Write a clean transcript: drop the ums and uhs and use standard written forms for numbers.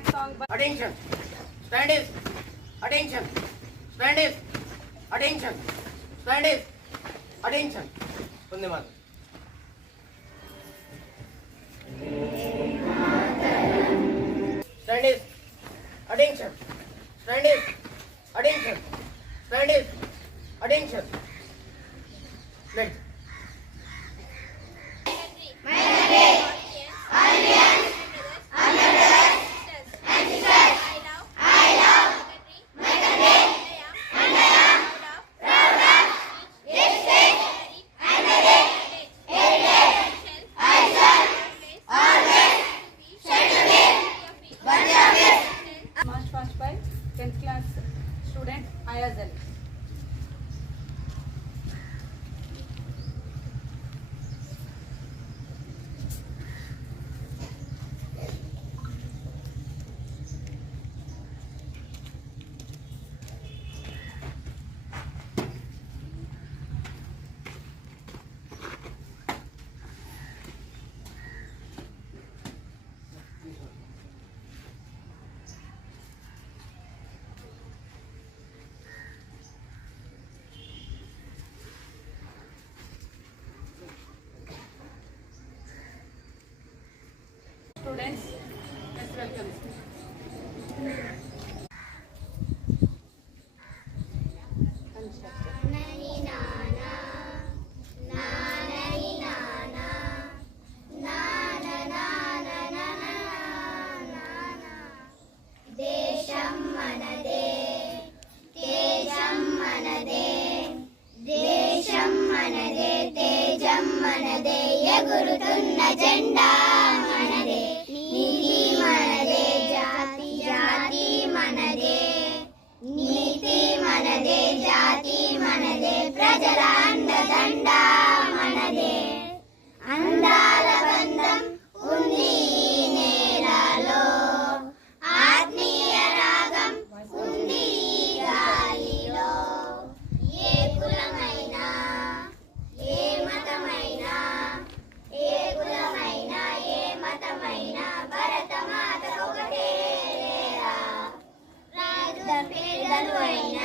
flag song by Attention. Stand is. Attention. Stand is. Attention. Stand is. Attention. Vande Mataram. Stand is. Attention. Stand is. Attention. Stand is. Attention. Next. March past by 10th class student Ayazali. Students, let's welcome. దేశం మనదే తేజం మనదే దేశం మనదే తేజం మనదే ఎగురుతున్న జెండా మనదే నీతి మనదే జాతి జాతి మనదే నీతి మనదే జాతి మనదే ప్రజల అండదండ మనదే అందాల బంధం ఉంది ఈ నేలలో ఆత్మీయ రాగం ఉంది ఈ గాలిలో ఏ కులమైనా ఏ మతమైనా ఏ కులమైనా ఏ మతమైనా భరతమాత ఒకటే లేరా రాజు పేదలు అయినా